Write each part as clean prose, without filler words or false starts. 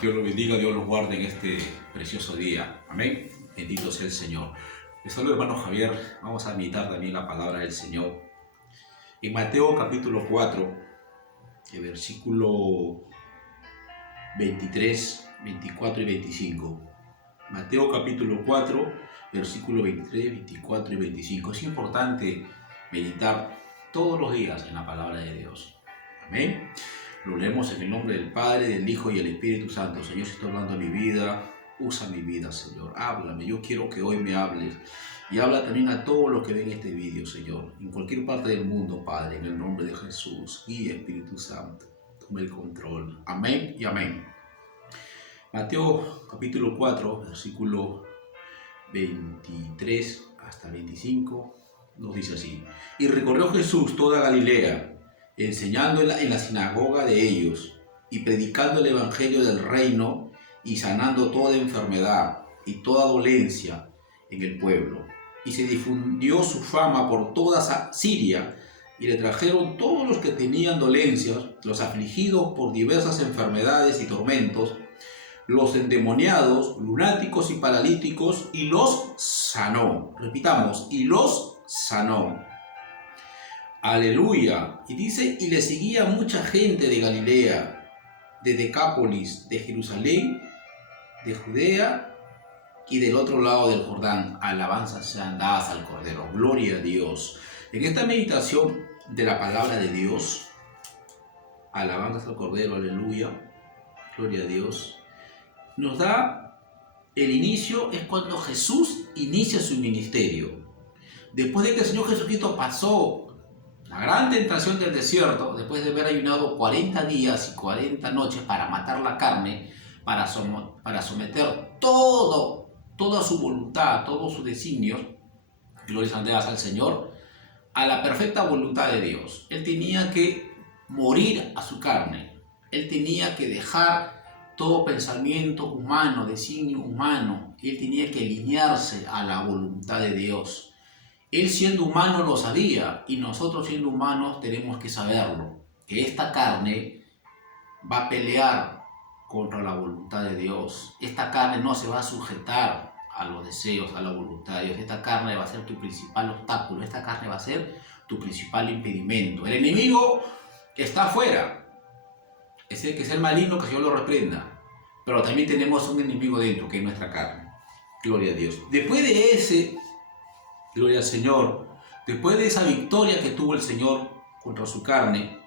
Dios los bendiga, Dios los guarde en este precioso día. Amén. Bendito sea el Señor. Les saludo, hermano Javier. Vamos a meditar también la palabra del Señor. En Mateo capítulo 4, el versículo 23, 24 y 25. Mateo capítulo 4, versículo 23, 24 y 25. Es importante meditar todos los días en la palabra de Dios. Amén. Lo leemos en el nombre del Padre, del Hijo y del Espíritu Santo. Señor, si estoy hablando de mi vida, usa mi vida, Señor. Háblame. Yo quiero que hoy me hables. Y habla también a todos los que ven este vídeo, Señor. En cualquier parte del mundo, Padre, en el nombre de Jesús. Guía, Espíritu Santo. Toma el control. Amén y amén. Mateo capítulo 4, versículo 23 hasta 25, nos dice así. Y recorrió Jesús toda Galilea, enseñando en la sinagoga de ellos, y predicando el evangelio del reino, y sanando toda enfermedad y toda dolencia en el pueblo. Y se difundió su fama por toda Siria, y le trajeron todos los que tenían dolencias, los afligidos por diversas enfermedades y tormentos, los endemoniados, lunáticos y paralíticos, y los sanó. Repitamos, y los sanó. Aleluya. Y dice, y le seguía mucha gente de Galilea, de Decápolis, de Jerusalén, de Judea y del otro lado del Jordán. Alabanzas sean dadas al Cordero. Gloria a Dios. En esta meditación de la palabra de Dios, alabanzas al Cordero, aleluya, gloria a Dios, nos da el inicio, es cuando Jesús inicia su ministerio. Después de que el Señor Jesucristo pasó la gran tentación del desierto, después de haber ayunado 40 días y 40 noches para matar la carne, para someter toda su voluntad, todos sus designios, glorias al Señor, a la perfecta voluntad de Dios. Él tenía que morir a su carne, él tenía que dejar todo pensamiento humano, designio humano, él tenía que alinearse a la voluntad de Dios. Él siendo humano lo sabía, y nosotros siendo humanos tenemos que saberlo, que esta carne va a pelear contra la voluntad de Dios. Esta carne no se va a sujetar a los deseos, a la voluntad de Dios. Esta carne va a ser tu principal obstáculo, esta carne va a ser tu principal impedimento. El enemigo está afuera, es el maligno, que el Señor lo reprenda, pero también tenemos un enemigo dentro, que es nuestra carne. Gloria a Dios. Después de ese, gloria al Señor, después de esa victoria que tuvo el Señor contra su carne,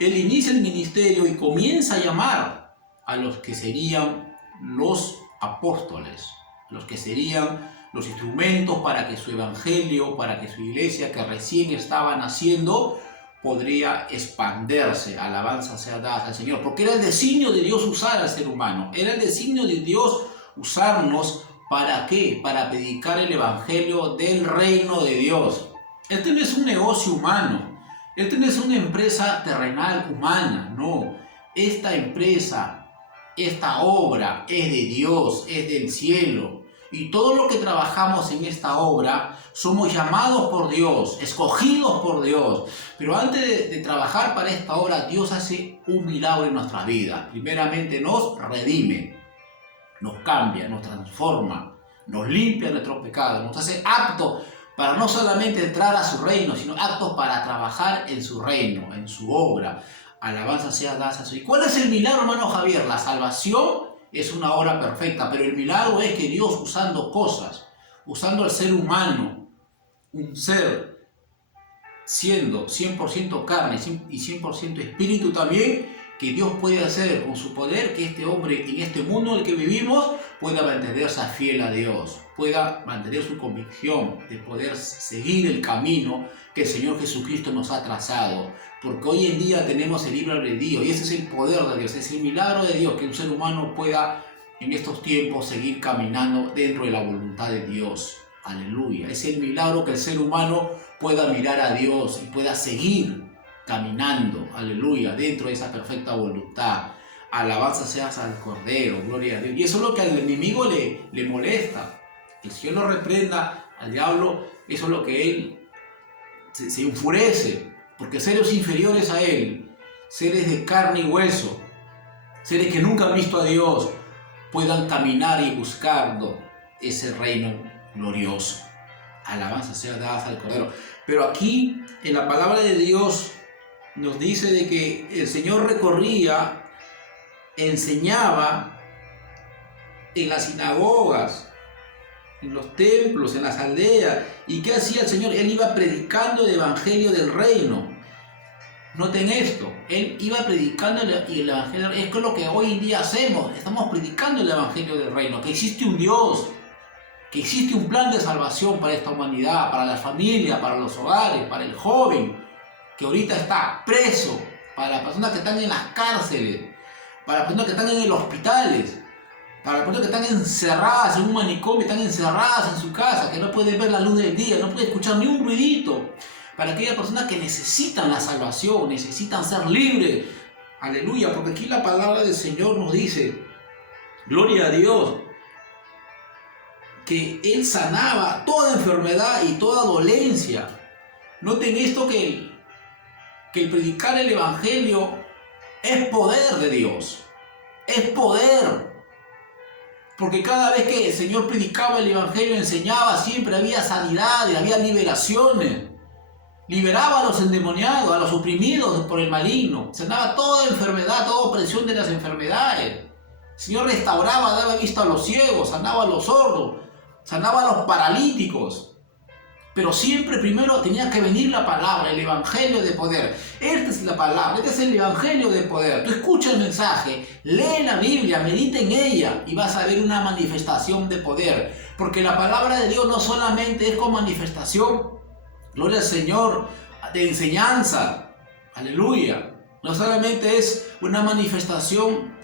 Él inicia el ministerio y comienza a llamar a los que serían los apóstoles, los que serían los instrumentos para que su evangelio, para que su iglesia, que recién estaba naciendo, podría expandirse. Alabanza sea dada al Señor, porque era el designio de Dios usar al ser humano, era el designio de Dios usarnos. ¿Para qué? Para predicar el evangelio del reino de Dios. Este no es un negocio humano, este no es una empresa terrenal humana, no. Esta empresa, esta obra es de Dios, es del cielo. Y todo lo que trabajamos en esta obra somos llamados por Dios, escogidos por Dios. Pero antes de trabajar para esta obra, Dios hace un milagro en nuestras vidas. Primeramente nos redime, nos cambia, nos transforma, nos limpia de nuestros pecados, nos hace aptos para no solamente entrar a su reino, sino aptos para trabajar en su reino, en su obra. Alabanza sea dada a su. ¿Y cuál es el milagro, hermano Javier? La salvación es una obra perfecta, pero el milagro es que Dios, usando cosas, usando al ser humano, un ser siendo 100% carne y 100% espíritu también, que Dios puede hacer con su poder que este hombre en este mundo en el que vivimos pueda mantenerse fiel a Dios, pueda mantener su convicción de poder seguir el camino que el Señor Jesucristo nos ha trazado, porque hoy en día tenemos el libre albedrío y ese es el poder de Dios, es el milagro de Dios que un ser humano pueda en estos tiempos seguir caminando dentro de la voluntad de Dios. Aleluya, es el milagro que el ser humano pueda mirar a Dios y pueda seguir caminando, aleluya, dentro de esa perfecta voluntad. Alabanza seas al Cordero, gloria a Dios. Y eso es lo que al enemigo le molesta. Que el Señor lo reprenda al diablo, eso es lo que él se enfurece, Porque seres inferiores a él, seres de carne y hueso, seres que nunca han visto a Dios, puedan caminar y buscando ese reino glorioso. Alabanza sea dada al Cordero. Pero aquí en la palabra de Dios nos dice de que el Señor recorría, enseñaba en las sinagogas, en los templos, en las aldeas. ¿Y qué hacía el Señor? Él iba predicando el evangelio del reino. Noten esto, él iba predicando el evangelio. Es lo que hoy en día hacemos. Estamos predicando el evangelio del reino, que existe un Dios, que existe un plan de salvación para esta humanidad, para la familia, para los hogares, para el joven que ahorita está preso, para las personas que están en las cárceles, para las personas que están en los hospitales, para las personas que están encerradas en un manicomio, están encerradas en su casa, que no pueden ver la luz del día, no pueden escuchar ni un ruidito, para aquellas personas que necesitan la salvación, necesitan ser libres. Aleluya, porque aquí la palabra del Señor nos dice, gloria a Dios, que Él sanaba toda enfermedad y toda dolencia. Noten esto, que el predicar el Evangelio es poder de Dios, es poder. Porque cada vez que el Señor predicaba el Evangelio, enseñaba, siempre había sanidades, había liberaciones. Liberaba a los endemoniados, a los oprimidos por el maligno. Sanaba toda enfermedad, toda opresión de las enfermedades. El Señor restauraba, daba vista a los ciegos, sanaba a los sordos, sanaba a los paralíticos. Pero siempre primero tenía que venir la palabra, el evangelio de poder. Esta es la palabra, este es el evangelio de poder. Tú escucha el mensaje, lee la Biblia, medita en ella y vas a ver una manifestación de poder. Porque la palabra de Dios no solamente es con manifestación, gloria al Señor, de enseñanza, aleluya. No solamente es una manifestación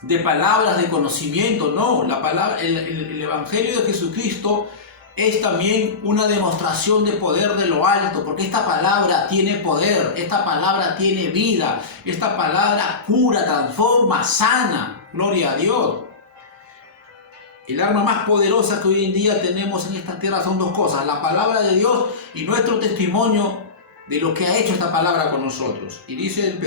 de palabras de conocimiento, no. La palabra, el evangelio de Jesucristo es también una demostración de poder de lo alto, porque esta palabra tiene poder, esta palabra tiene vida, esta palabra cura, transforma, sana, gloria a Dios. El arma más poderosa que hoy en día tenemos en esta tierra son dos cosas, la palabra de Dios y nuestro testimonio de lo que ha hecho esta palabra con nosotros. Y dice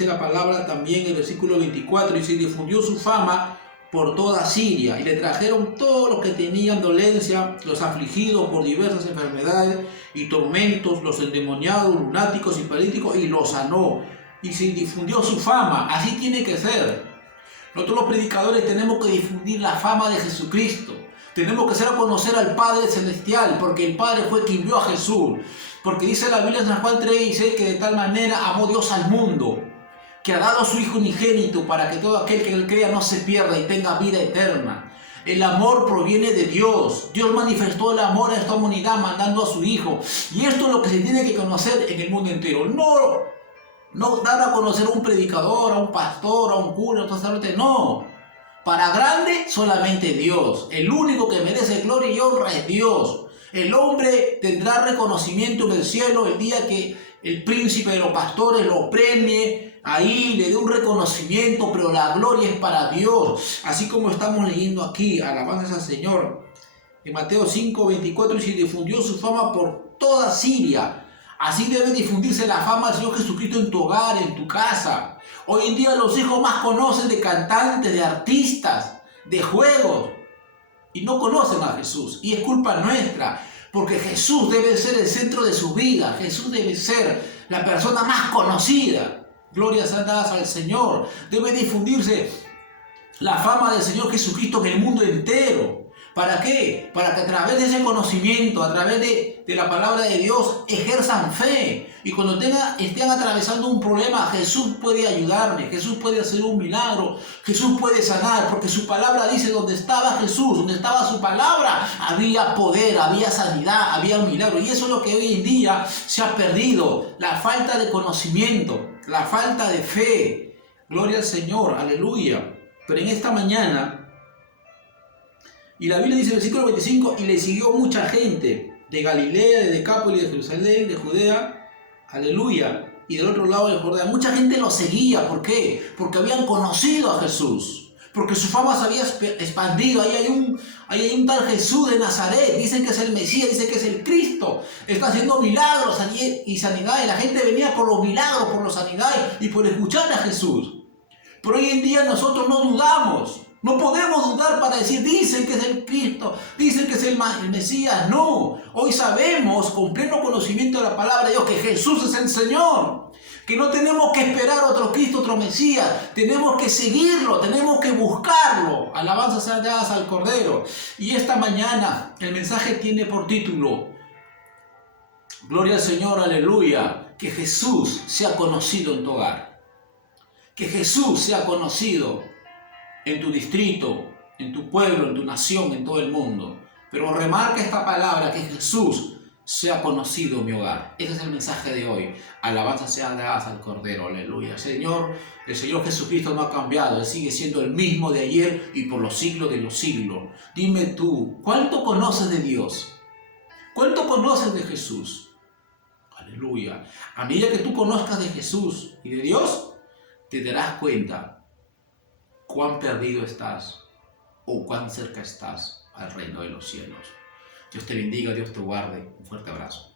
la palabra también en el versículo 24, y se difundió su fama por toda Siria, y le trajeron todos los que tenían dolencia, los afligidos por diversas enfermedades y tormentos, los endemoniados, lunáticos y paralíticos, y los sanó. Y se difundió su fama. Así tiene que ser. Nosotros los predicadores tenemos que difundir la fama de Jesucristo. Tenemos que hacer conocer al Padre Celestial, porque el Padre fue quien vio a Jesús. Porque dice la Biblia en San Juan 3:16 que de tal manera amó Dios al mundo, que ha dado a su Hijo unigénito para que todo aquel que en él crea no se pierda y tenga vida eterna. El amor proviene de Dios. Dios manifestó el amor a esta humanidad mandando a su Hijo. Y esto es lo que se tiene que conocer en el mundo entero. No dar a conocer a un predicador, a un pastor, a un cura, a un sacerdote, no. Para grande solamente Dios. El único que merece gloria y honra es Dios. El hombre tendrá reconocimiento en el cielo el día que el príncipe de los pastores lo premie, ahí le dé un reconocimiento, pero la gloria es para Dios. Así como estamos leyendo aquí, alabanzas al Señor. En Mateo 5:24, y se difundió su fama por toda Siria. Así debe difundirse la fama del Señor Jesucristo en tu hogar, en tu casa. Hoy en día los hijos más conocen de cantantes, de artistas, de juegos, y no conocen a Jesús. Y es culpa nuestra, porque Jesús debe ser el centro de su vida. Jesús debe ser la persona más conocida. Gloria dadas al Señor. Debe difundirse la fama del Señor Jesucristo en el mundo entero. ¿Para qué? Para que a través de ese conocimiento, a través de la palabra de Dios, ejerzan fe. Y cuando estén atravesando un problema, Jesús puede ayudarle, Jesús puede hacer un milagro, Jesús puede sanar, porque su palabra dice, donde estaba Jesús, donde estaba su palabra, había poder, había sanidad, había un milagro. Y eso es lo que hoy en día se ha perdido, la falta de conocimiento, la falta de fe. Gloria al Señor, aleluya. Pero en esta mañana, y la Biblia dice en el versículo 25, y le siguió mucha gente de Galilea, de Decápolis, de Jerusalén, de Judea, aleluya, y del otro lado del Jordán. Mucha gente lo seguía, ¿por qué? Porque habían conocido a Jesús, porque su fama se había expandido. Ahí hay un tal Jesús de Nazaret, dicen que es el Mesías, dicen que es el Cristo, está haciendo milagros y sanidad, y la gente venía por los milagros, por los sanidades y por escuchar a Jesús. Pero hoy en día nosotros no dudamos, no podemos dudar para decir, dicen que es el Cristo, dicen que es el Mesías. No, hoy sabemos con pleno conocimiento de la palabra de Dios que Jesús es el Señor, que no tenemos que esperar otro Cristo, otro Mesías, tenemos que seguirlo, tenemos que buscarlo. Alabanza sea dadas al Cordero. Y esta mañana el mensaje tiene por título, Gloria al Señor, aleluya, que Jesús sea conocido en tu hogar. Que Jesús sea conocido en tu distrito, en tu pueblo, en tu nación, en todo el mundo. Pero remarca esta palabra, que Jesús sea conocido en mi hogar. Ese es el mensaje de hoy. Alabanza sea dadas al Cordero, aleluya. Señor, el Señor Jesucristo no ha cambiado. Él sigue siendo el mismo de ayer y por los siglos de los siglos. Dime tú, ¿cuánto conoces de Dios? ¿Cuánto conoces de Jesús? Aleluya. A medida que tú conozcas de Jesús y de Dios, te darás cuenta cuán perdido estás o cuán cerca estás al reino de los cielos. Dios te bendiga, Dios te guarde. Un fuerte abrazo.